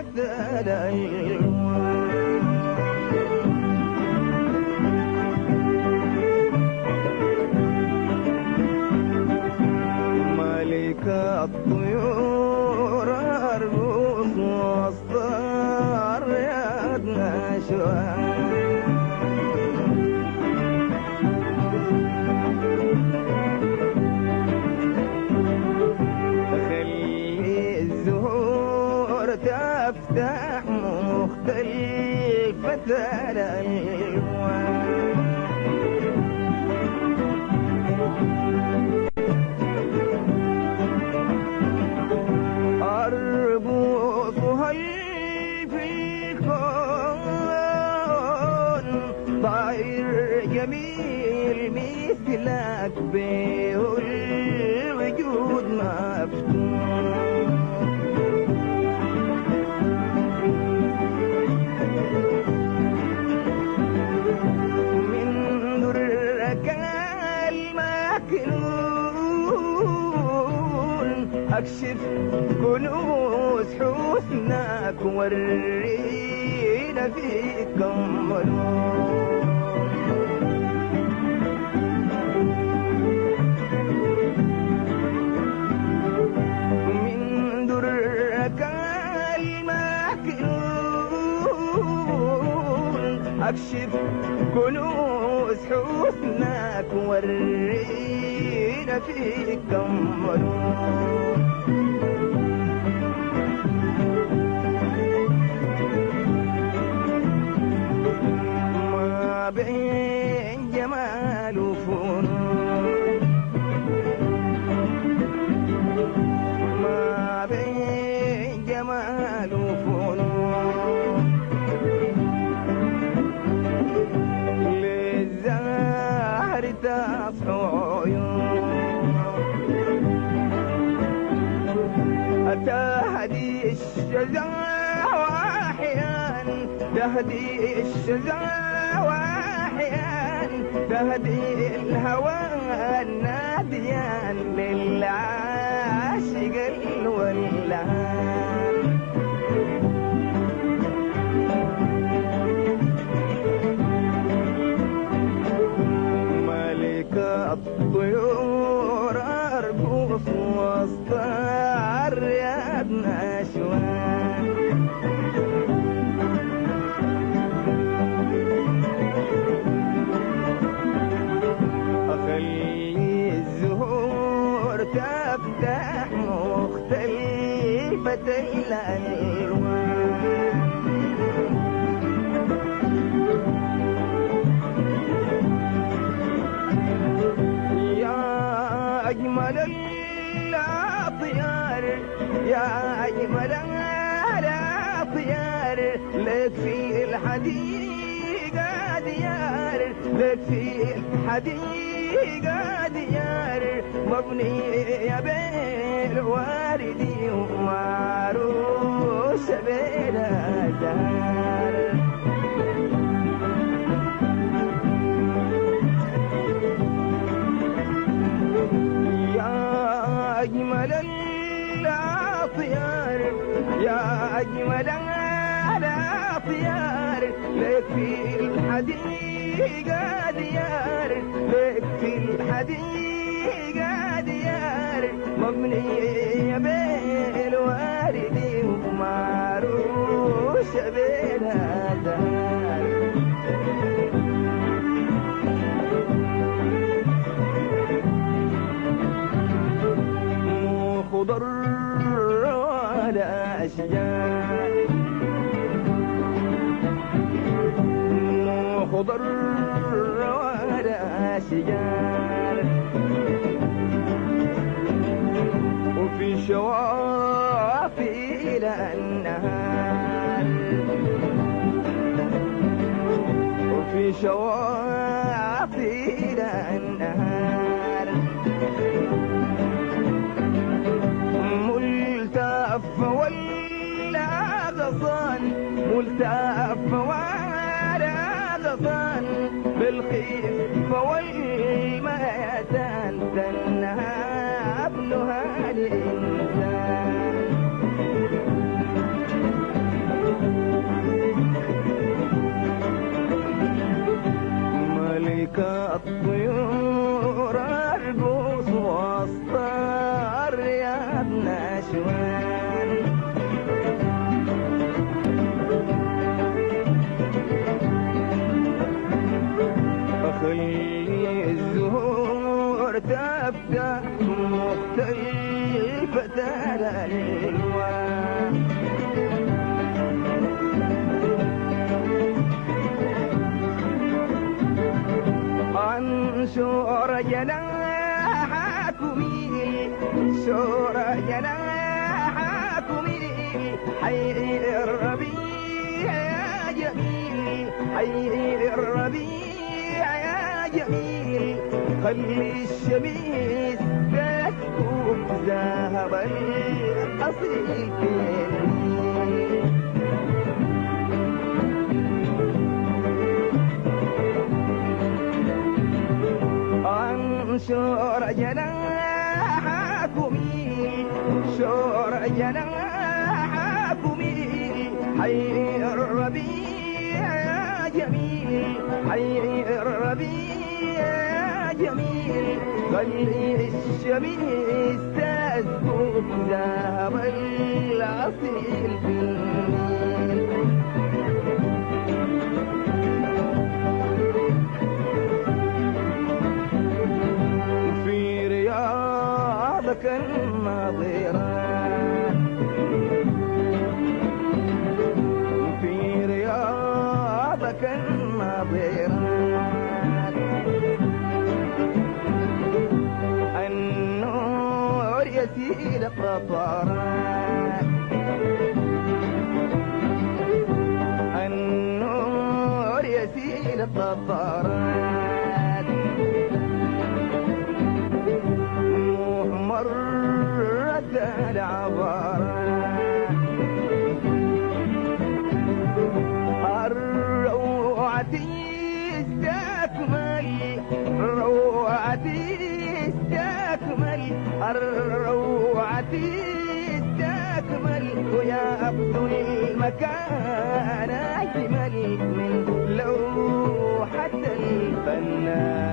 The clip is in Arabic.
بدل الوان ملك الطيور أرقص وسط الرياض نشوان تفتح مختلفة الألوان أربطها في كون طائر جميل مثلك به الوجود مفتون أكشف كنوز حسنك ورينا فيك كملون من درك المكنون أكشف كنوز حسنك ورينا فيك كملون بين جمال وفنون ما بين جمال وفنون للزهر تصحو عيون تهدي الشجاع وأحيان تهدي الشجاع وأحيان تهدي الهوى الناديان للعاشق الولهان ملك الطيور أرقص وسط الرياض نشوان تفتح مختلفة الألوان يا أجمل الأطيار يا أجمل الأطيار لك في الحديقة ديار لك في الحديقة ديار مبنية بالورد ومعروسة بالأزهار يا أجمل الأطيار يا أجمل الأطيار لك في الحديقة ديار لك في الحديقة ديار مبنية بالورد ومعروسة بالأزهار مو خضر ولا أشجار مو خضر ولا أشجار وفي شواطئ إلى النهار وفي شواطئ إلى النهار ملتف ولا غصان ملتف ولا غصان بالخيف والميتان تنهى ابنها الإنسان انشر جناحكم انشر جناحكم حي الربيع يا جميل حي الربيع يا جميل خلي الشميس تسكب ذهب الأصيل في النيل انشر جناحكم انشر جناحكم حي الربيع يا جميل حي الربيع يا جميل خلي الشميس تسكب ذهب الأصيل في النيل في رياضك النظيرة في رياضك النظيرة النور يسيل قطرات النور يسيل قطرات مرت العبرات الروعة استكمل الروعة استكمل الروعة استكمل ويا عبد المكان أجمل من لوحة الفنان